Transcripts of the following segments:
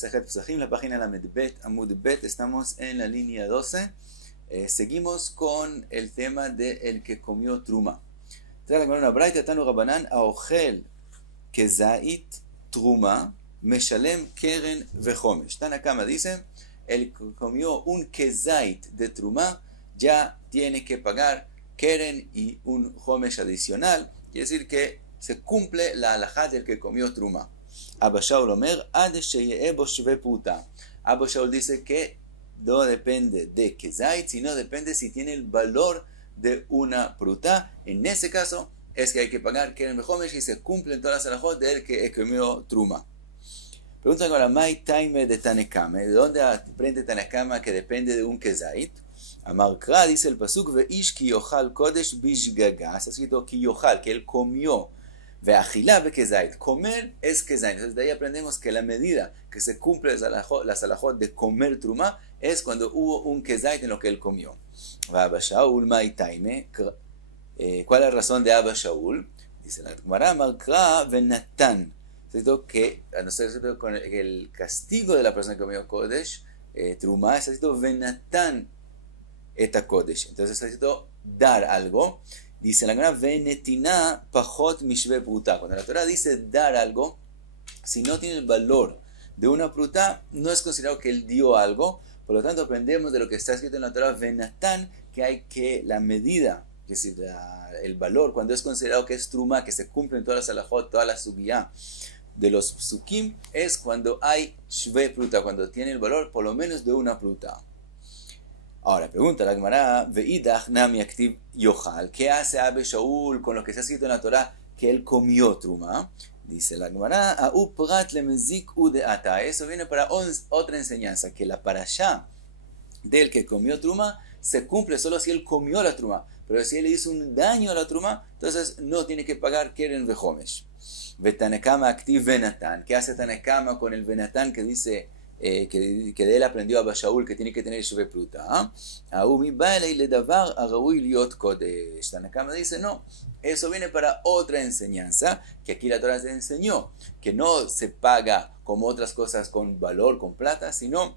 Masejet Pesachim, la página Lamed Bet, Amud Bet, estamos en la línea 12. Seguimos con el tema de el que comió truma. Trae la una braita, Tanu Rabanan, Aochel Kezait Truma, Meshalem Keren Vechomesh. Tanakama dice, el que comió un Kezait de truma ya tiene que pagar Keren y un Homesh adicional, quiere decir que se cumple la halajá del que comió truma. Abba Shaul Omer, Ad sheyeh bo shve puta. Abba Shaul dice que no depende de Kezait, sino depende si tiene el valor de una pruta. En ese caso es que hay que pagar Keren Behomesh y se cumplen todas las halajot del que comió truma. Pregunta ahora, Mai Taime de Tanekama. ¿De dónde aprende Tanekama que depende de un Kezait? Amar Kra, dice el pasuk, Veish ki yochal kodesh bishgaga. Está escrito ki yochal, que él comió. Ve'achilá bekezait, comer es kezait. Entonces de ahí aprendemos que la medida que se cumple las alajot de comer truma es cuando hubo un kezait en lo que él comió. Abba Shaul maitaime, ¿cuál es la razón de Abba Shaul? Dice la Gemara, Malkra venatan. Que con el castigo de la persona que comió kodesh, truma, está escrito venatan eta kodesh. Entonces está escrito dar algo. Dice la Gemara, venetina pachot mishve pruta. Cuando la Torah dice dar algo, si no tiene el valor de una pruta, no es considerado que él dio algo. Por lo tanto, aprendemos de lo que está escrito en la Torah, venatan, que hay que la medida, que es el valor, cuando es considerado que es truma, que se cumplen todas las alajot, todas las subiyá de los psukim, es cuando hay shve pruta, cuando tiene el valor por lo menos de una pruta. Ahora, pregunta la Gemara, Veidach nami aktiv yochal, ¿qué hace Abba Shaul con lo que está escrito en la Torah que él comió truma? Dice la Gemara, Au prat lemezik udeata. Eso viene para otra enseñanza, que la parashá del que comió truma se cumple solo si él comió la truma, pero si él le hizo un daño a la truma, entonces no tiene que pagar keren vehomesh. Vetanekama aktiv venatan, ¿qué hace Tanekama con el venatan que dice que de él aprendió Abba Shaul que tiene que tener shve pruta? Tanakama dice, no, eso viene para otra enseñanza, que aquí la Torah te enseñó, que no se paga como otras cosas con valor, con plata, sino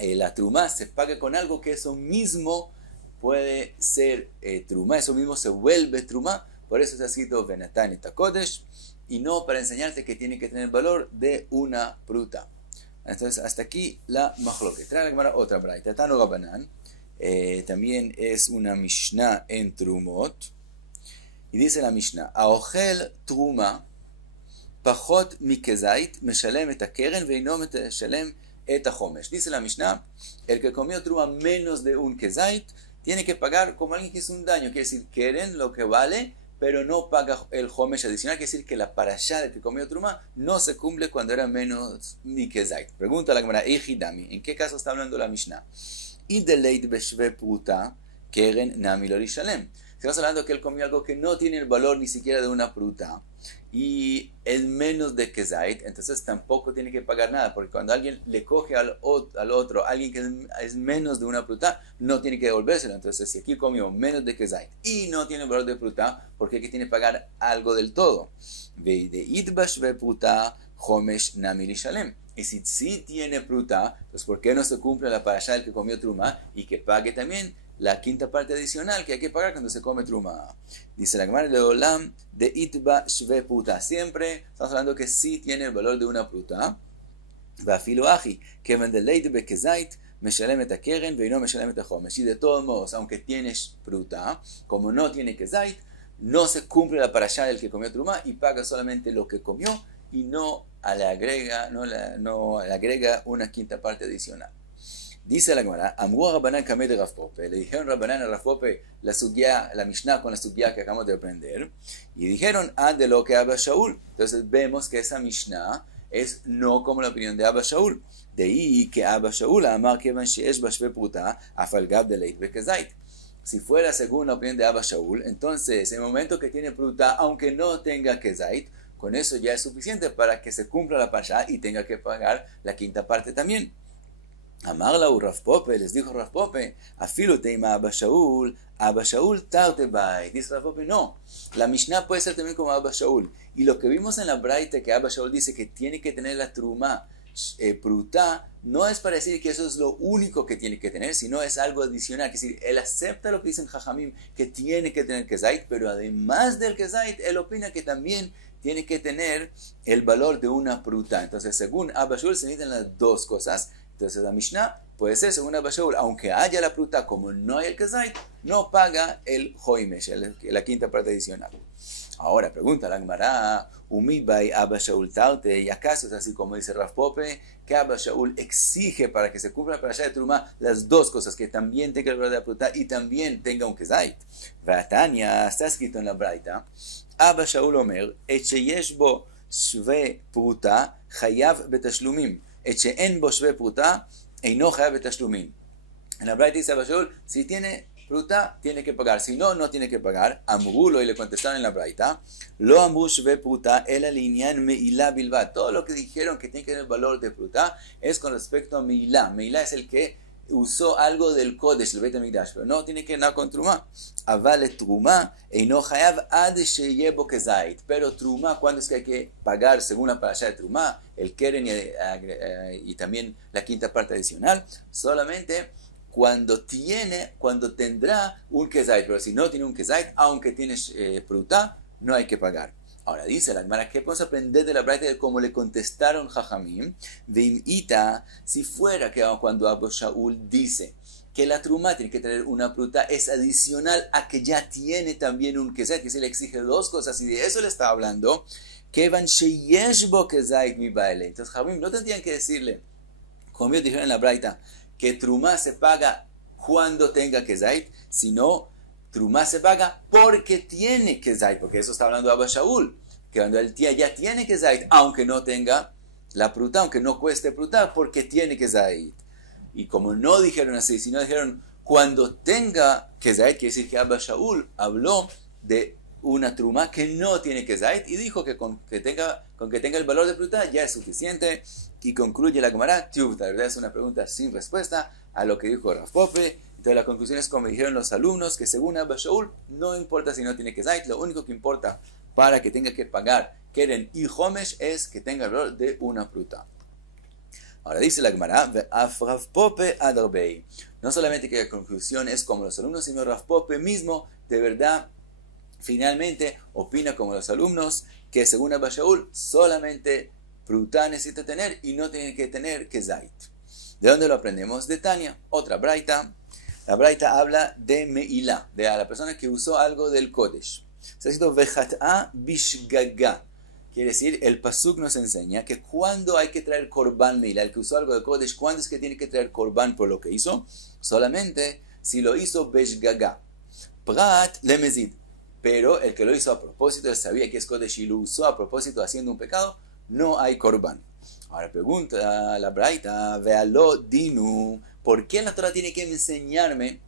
la truma se paga con algo que eso mismo puede ser truma, eso mismo se vuelve truma, por eso está escrito Venatan et Kodesh, y no para enseñarte que tiene que tener valor de una pruta. Entonces, hasta aquí la mahloket. Trae la Gemara otra braita. Tanu Rabanan, también es una Mishnah en Trumot. Y dice la Mishnah, Aochel Truma, Pachot Mikezait, Meshalem et Keren, Veino Meshalem et Homesh. Dice la Mishnah, el que comió Truma menos de un Kezait, tiene que pagar como alguien que hizo un daño. Quiere decir, Keren lo que vale, pero no paga el Homesh adicional, quiere decir que la parashá del que comió truma no se cumple cuando era menos ni kezait. Pregunta la Gemara, Ejidami, ¿en qué caso está hablando la Mishnah? Ideleit beshve pruta, keren nami lo rishalem. Estamos hablando que él comió algo que no tiene el valor ni siquiera de una pruta y es menos de kezait, entonces tampoco tiene que pagar nada, porque cuando alguien le coge al otro, alguien que es menos de una pruta, no tiene que devolvérselo. Entonces, si aquí comió menos de kezait y no tiene valor de pruta, porque aquí tiene que pagar algo del todo. Y si sí tiene pruta, pues ¿por qué no se cumple la parashá del que comió truma y que pague también la quinta parte adicional que hay que pagar cuando se come truma? Dice la Gemara de Olam de itba shve puta. Siempre estamos hablando que sí tiene el valor de una pruta. Vafilo aji, que vendeleit bekezait, meshalem et keren, veino meshalem et homesh. Y de todos modos, aunque tienes pruta, como no tiene kezait, no se cumple la parashá del que comió truma y paga solamente lo que comió y no le agrega una quinta parte adicional. Dice la Gemara, Amru Rabbanan Kameh de Rav Pope. Le dijeron Rabbanan a Rav Pope la Mishnah con la sugya que acabamos de aprender. Y dijeron, de lo que Abba Shaul. Entonces vemos que esa Mishnah es no como la opinión de Abba Shaul. De ahí que Abba Shaul amar kevan sheesh bashve pruta afal gab de leit bekezait. Si fuera según la opinión de Abba Shaul, entonces en el momento que tiene pruta, aunque no tenga kezait, con eso ya es suficiente para que se cumpla la pasha y tenga que pagar la quinta parte también. Amarla u Rav Pope, les dijo Rav Pope, afilu teima Abba Shaul tarte bai. Dice Rav Pope, no, la Mishnah puede ser también como Abba Shaul. Y lo que vimos en la braita que Abba Shaul dice que tiene que tener la truma Prutá no es para decir que eso es lo único que tiene que tener, sino es algo adicional. Es decir, él acepta lo que dicen Jajamim, que tiene que tener Kezait, pero además del Kezait, él opina que también tiene que tener el valor de una Prutá. Entonces, según Abba Shaul, se necesitan las dos cosas. Entonces, la Mishnah puede ser, según Abba Shaul, aunque haya la Prutá, como no hay el Kezait, no paga el Hoimesh, la quinta parte adicional. Ahora, pregunta la Gemara, Umibay Abba Shaul Taute, ¿y acaso es así como dice Rav Pope, que Abba Shaul exige para que se cumpla para allá de Trumá las dos cosas, que también tenga el valor de la Prutá y también tenga un Kezait? Vatania, está escrito en la Braita, Abba Shaul Omer, Echeyesh bo shve Pruta, Chayav betashlumim, Eche'en bo shve Pruta, Eino Chayav betashlumim. En la Braita dice Abba Shaul, si tiene Pruta, tiene que pagar. Si no, no tiene que pagar. Amrulo, y le contestaron en la Braita, lo amru shve Pruta, el alinean meilá bilbat. Todo lo que dijeron que tiene que tener el valor de Pruta es con respecto a meilá. Meilá es el que usó algo del Kodesh, el Beit HaMikdash, pero no tiene que nada con Trumá. Avale Trumá, eino chayav ad sheye bo kezait. Pero Trumá, ¿cuándo es que hay que pagar según la parashá de Trumá? El Keren y también la quinta parte adicional. Solamente cuando tendrá un Kezait, pero si no tiene un Kezait, aunque tienes Prutá, no hay que pagar. Ahora dice la Gemara, ¿qué podemos aprender de la Braita de cómo le contestaron Jajamim? Veimita, si fuera que cuando Abba Shaul dice que la Trumá tiene que tener una Prutá, es adicional a que ya tiene también un Kezait, que se le exige dos cosas, y de eso le está hablando, Kevan sheyesh bo Kezait mi baile. Entonces Jajamim no tendrían que decirle, como ellos dijeron en la Braita, que Trumá se paga cuando tenga Kezait, sino Trumá se paga porque tiene Kezait, porque eso está hablando Abba Shaul, que cuando el tía ya tiene Kezait, aunque no tenga la Prutá, aunque no cueste Prutá, porque tiene Kezait. Y como no dijeron así, sino dijeron cuando tenga Kezait, quiere decir que Abba Shaul habló de una Trumá que no tiene Kezait y dijo que con que tenga el valor de Prutá ya es suficiente. Y concluye la Gemara, la verdad es una pregunta sin respuesta a lo que dijo Rav Pope. Entonces la conclusión es como dijeron los alumnos, que según Abba Shaul no importa si no tiene Kezait, lo único que importa para que tenga que pagar Keren y Homesh es que tenga el valor de una Prutá. Ahora dice la Gemara, Rav Pope adarbei. No solamente que la conclusión es como los alumnos, sino Rav Pope mismo de verdad finalmente opina como los alumnos, que según Abba Shaul solamente Prutá necesita tener y no tiene que tener Kezait. ¿De dónde lo aprendemos? De Tania, otra Braita. La Braita habla de Meilá, de la persona que usó algo del Kodesh. Se ha escrito Vejat'a bishgaga. Quiere decir, el Pasuk nos enseña que cuando hay que traer Korban Meilá, el que usó algo del Kodesh, ¿cuándo es que tiene que traer Korban por lo que hizo? Solamente si lo hizo Beshgaga. Prat lemezid. Pero el que lo hizo a propósito, él sabía que es Kodesh y lo usó a propósito haciendo un pecado, no hay Korban. Ahora pregunta la Braita, vealo dinu, ¿por qué la Torah tiene que enseñarme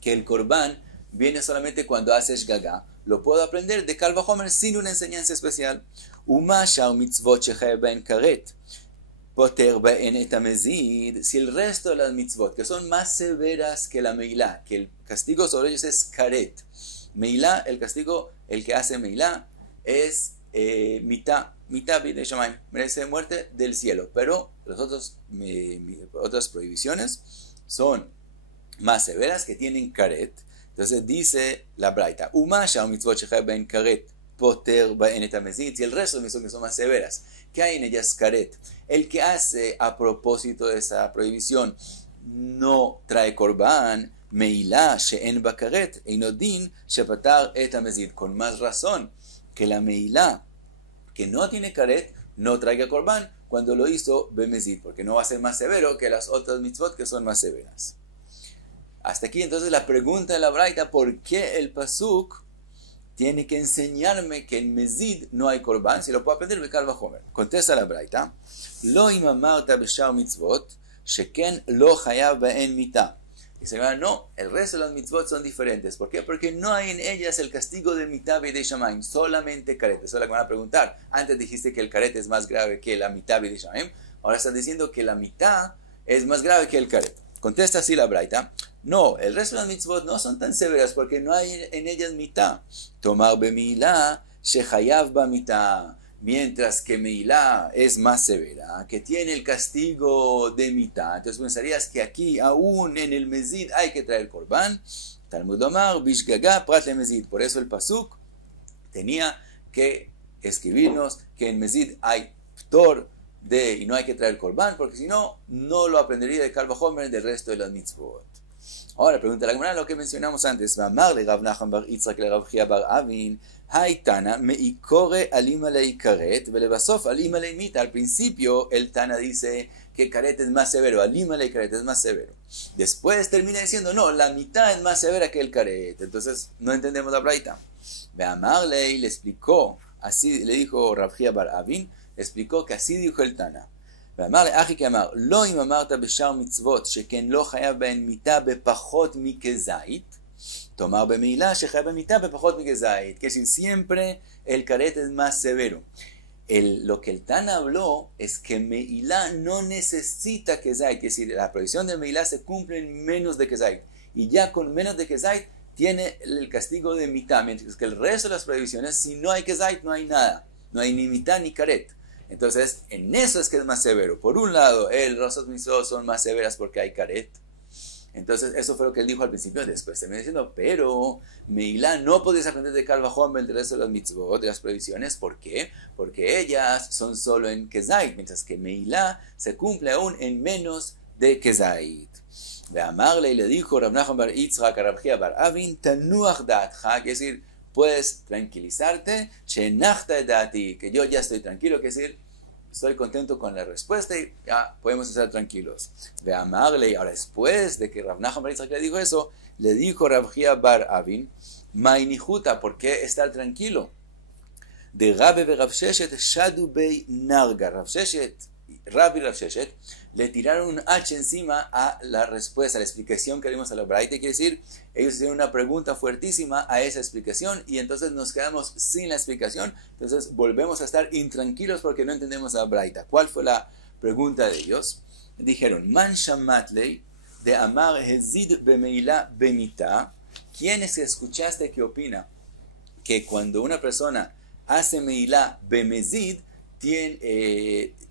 que el Korban viene solamente cuando haces gaga? Lo puedo aprender de Kal Vachomer sin una enseñanza especial. Uma shao mitzvot shechayev ben karet, poter ben etamezid. Si el resto de las mitzvot, que son más severas que la meilá, que el castigo sobre ellos es karet. Meilá, el castigo, el que hace meilá, es mitad de Shamayim, merece muerte del cielo, pero las otras prohibiciones son más severas, que tienen karet. Entonces dice la Braita, Umasha mitzvot shechayev ben karet poter ben etamezid. Si el resto de mitzvot que son más severas, que hay en ellas karet, el que hace a propósito de esa prohibición no trae korban, meilá she'en ba karet einodin shepatar etamezid. Con más razón que la meilá que no tiene karet no traiga korban cuando lo hizo bemezid, porque no va a ser más severo que las otras mitzvot que son más severas. Hasta aquí entonces la pregunta de la Braita, ¿por qué el pasuk tiene que enseñarme que en mezid no hay korban? Si lo puedo aprender de Kal Vachomer. Contesta la Braita, lo imamarta b'shar mitzvot sheken lo chayav ba'en mitah. Dice, no, el resto de las mitzvot son diferentes. ¿Por qué? Porque no hay en ellas el castigo de mitad de Shamayim, solamente karet. Eso es lo que van a preguntar. Antes dijiste que el karet es más grave que la mitad de Shamayim. Ahora estás diciendo que la mitad es más grave que el karet. Contesta así la Braita. No, el resto de las mitzvot no son tan severas porque no hay en ellas mitad. Tomar bemilá shechayav ba mitad. mientras que Meilá es más severa, que tiene el castigo de mitad. Entonces pensarías que aquí, aún en el Mezid, hay que traer Korban. Talmud Omar, Bishgaga, Prat le Mezid. Por eso el Pasuk tenía que escribirnos que en Mezid hay Ptor y no hay que traer Korban, porque si no, no lo aprendería de Kal Vachomer del resto de las mitzvot. Ahora pregunta la Gemara lo que mencionamos antes. Vamar le Rav Nachman bar Yitzchak le Rav Chia bar Avin, Haitana meikore alima lei karet, velebasof alima lei mita. Al principio el Tana dice que karet es más severo, alima lei karet es más severo. Después termina diciendo, no, la mitad es más severa que el karet. Entonces no entendemos la braita. Vamar le explicó, así le dijo Rav Chia bar Avin, explicó que así dijo el Tana. ואמר לאחי כאמר, לא אם אמרת בשאר מצוות, שכן לא חייב בהן מיתה בפחות מכזית, תאמר במעילה שחייב במיתה בפחות מכזית, que siempre el caret es más severo. Lo que el Tana habló es que Meilá no necesita Kezait, es decir, la prohibición de Meilá se cumple en menos de Kezait, y ya con menos de Kezait tiene el castigo de mitad, mientras que el resto de las prohibiciones, si no hay Kezait, no hay nada, no hay ni mitad ni caret. Entonces, en eso es que es más severo. Por un lado, el rosas misos son más severas porque hay caret. Entonces, eso fue lo que él dijo al principio. Después terminó diciendo, pero Meilá no podés aprender de Kal Vachomer del resto de las mitzvot, de las prohibiciones. ¿Por qué? Porque ellas son solo en Kezait, mientras que Meilá se cumple aún en menos de Kezait. De Amarle le dijo Rav Nachman bar Yitzchak a Rav Chia bar Avin, Tanuach Da'atcha, que es decir, puedes tranquilizarte, que yo ya estoy tranquilo, que es decir, estoy contento con la respuesta y ya podemos estar tranquilos. De Amarle, ahora después de que Rav Nachman bar Yitzchak le dijo eso, le dijo Rav Chia bar Avin, Mainijuta, ¿por qué estar tranquilo? De Rabbe ve Rav Sheshet, Shadu bei Narga, Rav Sheshet, Rabbi Rav Sheshet, le tiraron un H encima a la respuesta, a la explicación que dimos a la Braita. Quiere decir, ellos hicieron una pregunta fuertísima a esa explicación y entonces nos quedamos sin la explicación. Entonces volvemos a estar intranquilos porque no entendemos la Braita. ¿Cuál fue la pregunta de ellos? Dijeron, Man shamatlei de amar hezid bemeila bemita. ¿Quiénes escuchaste que opina que cuando una persona hace meila bemezid, tiene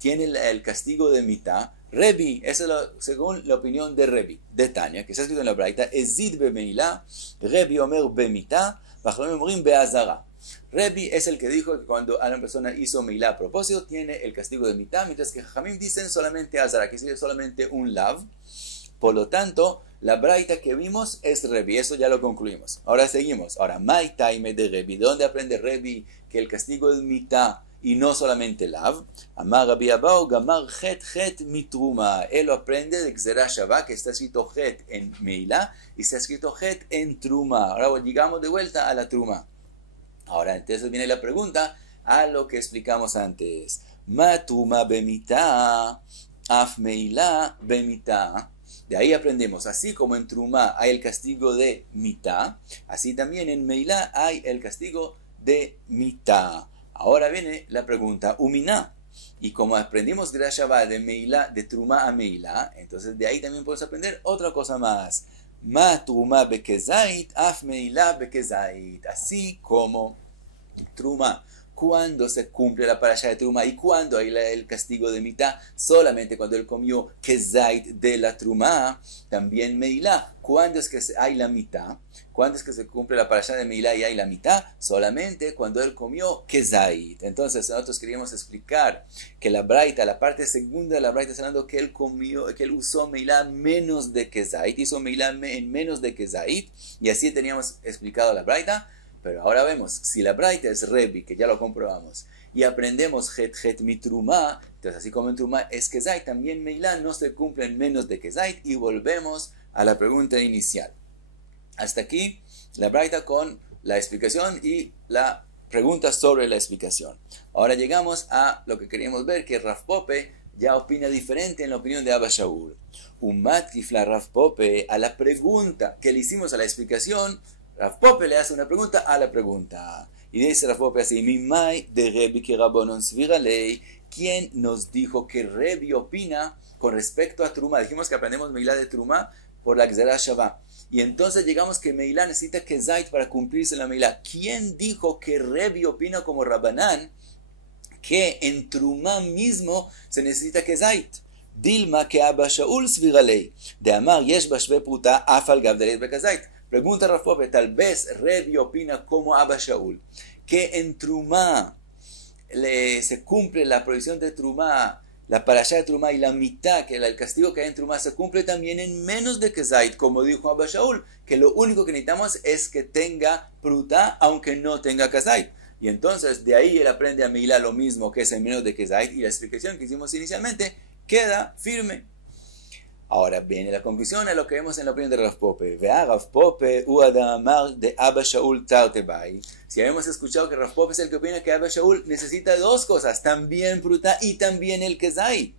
el castigo de mitad? Rebi, eso es según la opinión de Rebi, de Tania, que está escrito en la Braita, Ezid bemeila, Rebi omer bemita, Bajamim omerim beazara. Rebi es el que dijo que cuando una persona hizo meila a propósito, tiene el castigo de mitad, mientras que Jajamim dicen solamente azara, que es solamente un lav. Por lo tanto, la Braita que vimos es Rebi, eso ya lo concluimos. Ahora seguimos. Ahora, Mai Taime de Rebi, ¿dónde aprende Rebi que el castigo es mitad y no solamente lav? Amar Rabbi Abau, Gamar Het mitruma. Él lo aprende de Gzerah Shavá, que está escrito Het en Meilá y está escrito Het en Truma. Ahora llegamos de vuelta a la Truma. Ahora, entonces viene la pregunta a lo que explicamos antes. Ma Truma bemita, af Meilá bemita. De ahí aprendemos, así como en Truma hay el castigo de mitad, así también en Meilá hay el castigo de mitad. Ahora viene la pregunta, Uminá. Y como aprendimos Grashavá de Meilá, de Truma a Meilá, entonces de ahí también podemos aprender otra cosa más. Ma Truma bekezait, af Meilá bekezait. Así como Truma, cuando se cumple la parasha de Truma y cuando hay el castigo de mitad, solamente cuando él comió kezait de la Truma, también Meilá. ¿Cuándo es que hay la mitad? ¿Cuándo es que se cumple la parasha de Meilá y hay la mitad? Solamente cuando él comió kezait. Entonces nosotros queríamos explicar que la Braita, la parte segunda de la Braita, está hablando que él comió, que él usó Meilá menos de kezait, hizo Meilá en menos de kezait, y así teníamos explicado la Braita. Pero ahora vemos, si la Braita es Rebi, que ya lo comprobamos, y aprendemos Het mitruma, entonces así como en Truma es Kezait, también Meilá no se cumple en menos de Kezait, y volvemos a la pregunta inicial. Hasta aquí la Braita con la explicación y la pregunta sobre la explicación. Ahora llegamos a lo que queríamos ver, que Rav Pope ya opina diferente en la opinión de Abba Shaul. Umat kifla Rav Pope, a la pregunta que le hicimos a la explicación, Rav Pope le hace una pregunta a la pregunta. Y dice Rav Pope así, Mimai de Rebi que Rabbonon svira ley. ¿Quién nos dijo que Rebi opina con respecto a Truma? Dijimos que aprendemos Meilá de Truma por la Gzerah Shavá. Y entonces llegamos que Meilá necesita Kezait para cumplirse la Meilá. ¿Quién dijo que Rebi opina como Rabbanán que en Trumá mismo se necesita Kezait. Dilma que Abba Shaul sviralei. De Amar yesh bashve pruta afal gav delet bekezait. Pregunta Rav Pope, tal vez Rebi opina como Abba Shaul, que en Trumá se cumple la prohibición de Trumá, la parashá de Trumá y la mitad, que el castigo que hay en Trumá se cumple también en menos de Kezait, como dijo Abba Shaul, que lo único que necesitamos es que tenga pruta, aunque no tenga Kezait. Y entonces de ahí él aprende a Milá lo mismo que es en menos de Kezait, y la explicación que hicimos inicialmente queda firme. Ahora viene la conclusión a lo que vemos en la opinión de Rav Pope. Vea Rav Pope u adamar de Abba Shaul tartebai. Si habíamos escuchado que Rav Pope es el que opina que Abba Shaul necesita dos cosas, también pruta y también el Kezait.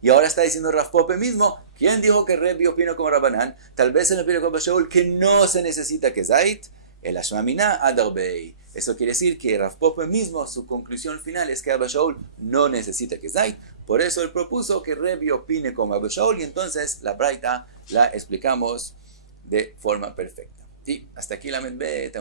Y ahora está diciendo Rav Pope mismo, ¿quién dijo que Rebi opina como Rabbanan? Tal vez él opina como Abba Shaul que no se necesita Kezait. El Ashmamina Adarbei. Eso quiere decir que Rav Pope mismo, su conclusión final es que Abba Shaul no necesita Kezait. Por eso él propuso que Rebi opine como Abba Shaul y entonces la braita la explicamos de forma perfecta. Y hasta aquí la Amud Bet.